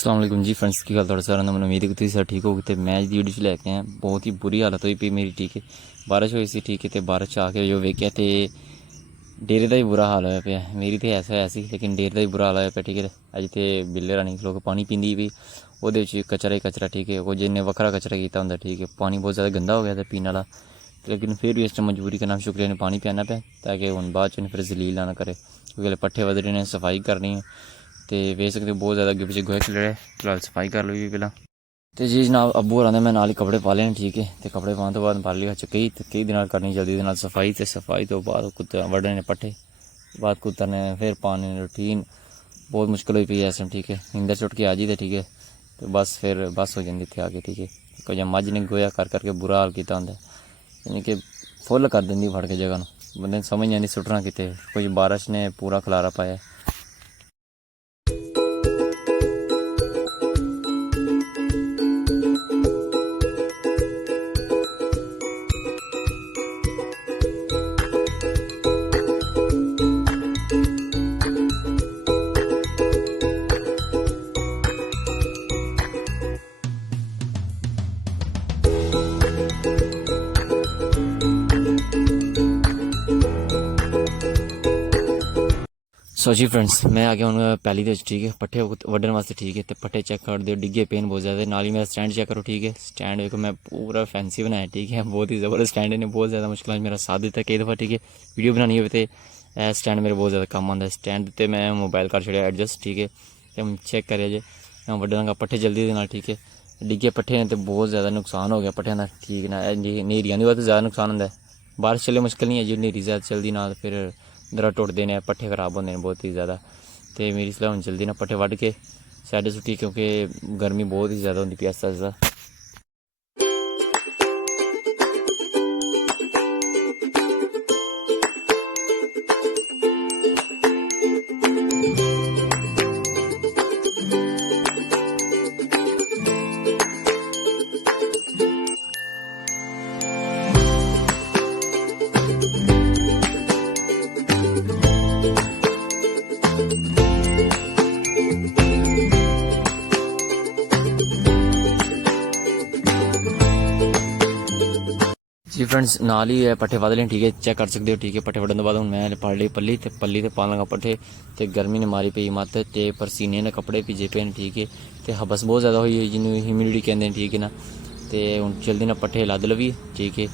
अस्सलाम वालेकुम जी फ्रेंड्स की गल थोड़ा सारा मैं उम्मीद है कि सर ठीक हो। तो मैच की वीडियो लैके आए बहुत ही बुरी हालत हुई पी मेरी। ठीक है बारिश हुई सी ठीक है तो बारिश आके जो वेख्या तो डेरे का ही बुरा हाल होया पे। मेरी तो ऐसा है सी लेकिन डेरे का ही बुरा हाल होया पे। ठीक है अज तो बिल्ले रानी लोग पानी पींदी भी वो कचरा ही कचरा। ठीक है कुछ इन्हें वक्रा कचरा किया होंगे। ठीक है पानी बहुत ज़्यादा गंदा हो गया था पीने वाला, लेकिन फिर भी इस टाइम मजबूरी के नाम शुक्रिया ने पानी पियाना पे ताकि हूँ बाद च फिर जलील ना करे क्योंकि पट्ठे वधने ने सफाई करनी है तो वेच सकते बहुत ज़्यादा अगे पिछले गोहे खिलड़े फिलहाल सफाई कर लो पहला। तो जी जनाब अबू होर आंदे मैं नाल ही कपड़े पा ले। ठीक है तो कपड़े पाने तो बाद पा लिया कई दिन करनी जल्दी सफाई तो सफाई तो बाद कुत्ते वड्डने ने पट्ठे बाद कुतरने फिर पाने रूटीन बहुत मुश्किल हुई पी है इस टाइम। ठीक है नींदर छुट के आ जी। ठीक है तो बस फिर बस हो जाती इतने आके। ठीक है कोई मझ ने गोया कर करके बुरा हाल किया होंगे यानी कि फुल कर देंगी फड़ के जगह बंदे समझ नहीं आती सुटना कितने। कोई बारिश ने पूरा खलारा पाया। सो जी फ्रेंड्स मैं आ गया हूँ पहली तो ठीक है पट्ठे वड्डन वास्ते। ठीक है तो पट्ठे चेक कर दो डिगे पेन बहुत ज़्यादा नाल ही मेरा स्टैंड चेक करो। ठीक है स्टैंड देखो मैं पूरा फैंसी बनाया। ठीक है बहुत ही ज़बरदस्त स्टैंड ने बहुत ज़्यादा मुश्किल मेरा साथ दिता कई दफ़ा। ठीक है वीडियो बनानी हो तो स्टैंड मेरे बहुत ज़्यादा काम आता है। स्टैंड तो मैं मोबाइल कर छड़िया एडजस्ट। ठीक है तो चेक करे जे वड्डन पट्ठे जल्दी दे नाल। ठीक है डिगे पट्ठे ने तो बहुत ज़्यादा नुकसान हो गया पट्ठे का। ठीक ना न्हेरियां की वजह ज़्यादा नुकसान होता है। बारिश चले मुश्किल नहीं है जी न्हेरी ज़्यादा चलती ना फिर दरा टुटते हैं पट्ठे खराब होंगे बहुत ही ज़्यादा। तो मेरी सलाह हूँ जल्दी ना पट्ठे वढ़ के साइड सुट्टी क्योंकि गर्मी बहुत ही ज़्यादा होती पी आस्ता आस्ता। जी फ्रेंड्स नाल ही पट्ठे वध लें। ठीक है चेक कर सकते हो। ठीक है पट्ठे वढ़न तो बाद हूँ मैं पड़ ली पल्ली तो पान लगा पट्ठे तो गर्मी ने मारी पई मत तो परसीने ने कपड़े भिजे पे हैं। ठीक है तो हबस बहुत ज़्यादा हुई जिन्होंने ह्यूमिडिटी कहते हैं। ठीक है ना तो हूँ जल्दी ना पट्ठे लद लवी। ठीक है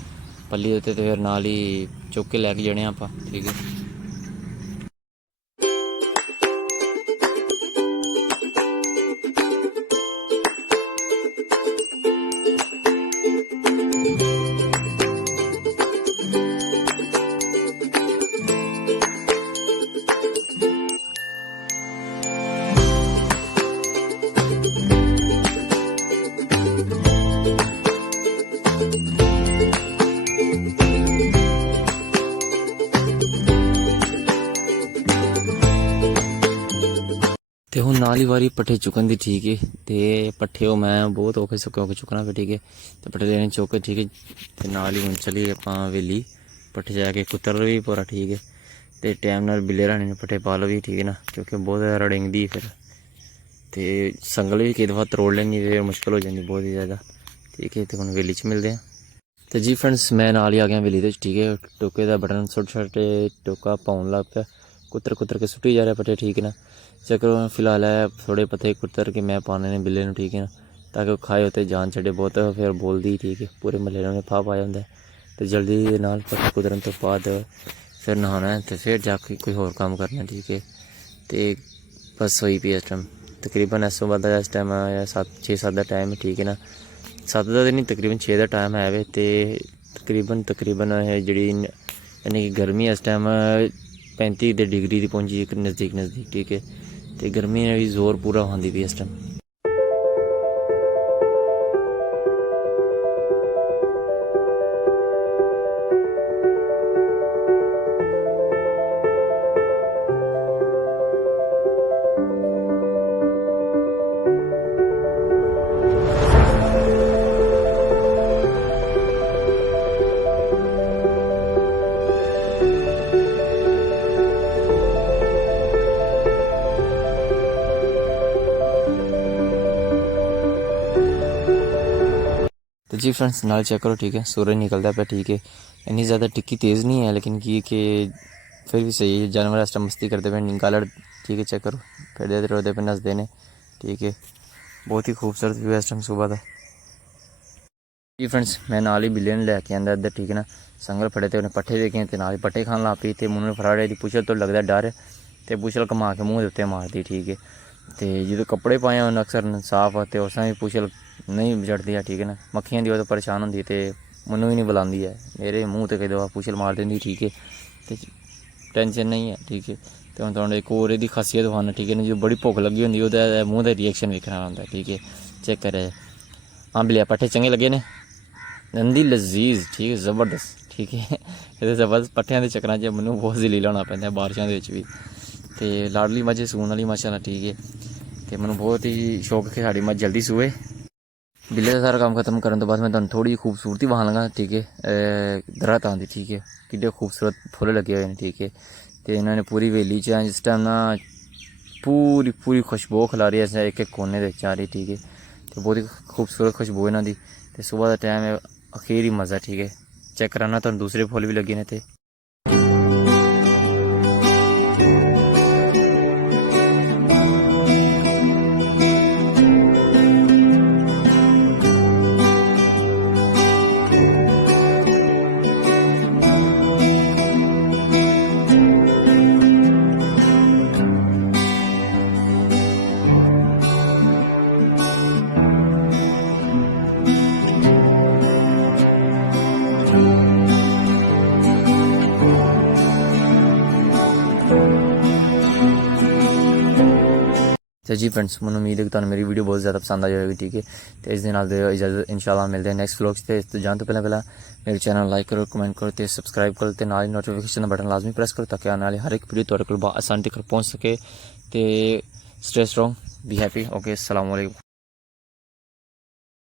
पल्ली उत्ते तो फिर नाल ही चुक के लैके जाने आप। ठीक है तो हूँ नाल ही वारी पट्ठे चुकन दी। ठीक है तो पट्ठे मैं बहुत औखे सौखे होके चुकना पे। ठीक है तो पट्ठे लेने चुक के ठीक है तो नाल ही हूँ चली आप वेली पट्ठे जाके कुतर भी पूरा। ठीक है तो टाइम नाल बिल्ले रानी ने पट्ठे पा लो भी। ठीक है ना क्योंकि बहुत ज़्यादा रड़ेंदी फिर तो संगल भी कई दफ़ा तरोड़ लेंगी फिर मुश्किल हो जाती बहुत ही ज़्यादा। ठीक है तो हूँ वेली च मिलते हैं। तो जी फ्रेंड्स मैं नाल ही आ गया वेली। ठीक है टोके का बटन सुट छटे टोका पाउन लग पाया कुतर कुतर के सुटी जा रहा पट्ठे। ठीक है ना चक्कर फिलहाल है थोड़े पत्ते कुतर के मैं पाने ने बिल्ले। ठीक है ना ताकि वो खाए होते जान छड़े बहुत फिर बोलती। ठीक है पूरे महल्ले ने फा पाया होंगे तो जल्दी नाल पत्ते कुतरन तो बाद फिर नहाना है तो फिर जाके कोई होर काम करना। ठीक है तो बस होई पी इस टाइम तकरीबन इस तो बाद इस टाइम 6-7 का टाइम है। ठीक है ना 7 का तो नहीं तकरीबन 6 का टाइम है वे तो तकरीबन जी यानी कि गर्मी इस टाइम 35 डिग्री की पहुंची नज़दीक। ठीक है तो गर्मी ने भी जोर पूरा आती पी इस टाइम। तो जी फ्रेंड्स नाल चेक करो ठीक है, सूरज निकलता पे ठीक है, इन्नी ज़्यादा टिक्की तेज़ नहीं है लेकिन ये कि फिर भी सही है। जानवर इस टाइम मस्ती करते पे निकालड़ ठीक है, चेक करो फिर रोते पे नसते ने ठीक है। बहुत ही खूबसूरत व्यू है इस टाइम सुबह का। जी फ्रेंड्स मैं नाल ही बिल्ली ने लैके आंदा इधर ठीक है ना, संगल फड़े तो उन्हें पट्ठे देखे तो नाल ही पट्ठे खान ला पी, तो मुँह फराड़े दी पुछल तो लगता डर, तो पुछल घुमा के मूँह के उत्ते मारती ठीक है। तो जो कपड़े पाए उन्हें अक्सर साफ तो उस भी पुछल नहीं जड़ती है ठीक है ना, मक्खियाँ दी तो परेशान होंगी तो मैनू ही नहीं बुलाती है, मेरे मूँह तो कई दफा पुछल मार देंगी ठीक है। तो टेंशन नहीं है ठीक है। तो हम थोड़ा एक और यदी खासियत दिखाना ठीक है ना, जो बड़ी भुख लगी होंगी वो मूँह का रिएक्शन वेखना होंगे ठीक है। चेक करे हाँ बिलिया पट्ठे चंगे लगे ने, नंदी लजीज ठीक है, जबरदस्त ठीक है। ये जबरदस्त पट्ठिया के चक्कर च मैनू बहुत जलील होना पैंदा बारिशों के भी। तो लाडली मझ सून वाली माशाल्लाह ठीक है। तो मैनू बहुत ही शौक है साड़ी मझ जल्दी सूए। बिल्ले का सारा काम खत्म करने तो बाद मैं तुम थोड़ी खूबसूरती वहाँ लगा ठीक है। दरख्त आँदी ठीक है, कि खूबसूरत फुल लगे हुए हैं ठीक है। तो इन्होंने पूरी हवेली च जिस टाइम ना पूरी पूरी खुशबू खिला रही है एक एक कोने आ रही ठीक है। तो बहुत ही खूबसूरत खुशबू इन्हों की। तो सुबह का टाइम है, अखीर ही मज़ा ठीक है। चेक कराना तो दूसरे फुल भी लगे ने। तो जी फ्रेंड्स मैं उम्मीद है कि तुम्हें मेरी वीडियो बहुत ज़्यादा पसंद आ जाएगी ठीक है। तो इस दिन इजाजत इंशाल्लाह मिलते हैं नेक्स्ट व्लॉग्स से। तो जान तो पहले मेरे चैनल लाइक करो, कमेंट करो, तो सब्सक्राइब करो, तो नाल नोटिफिकेशन बटन लाजमी प्रेस करो ताकि आने वाली हर एक वीडियो तुम्हारे को आसानी तक पहुँच सके। तो stay strong, be happy, okay, अस्सलाम वालेकुम।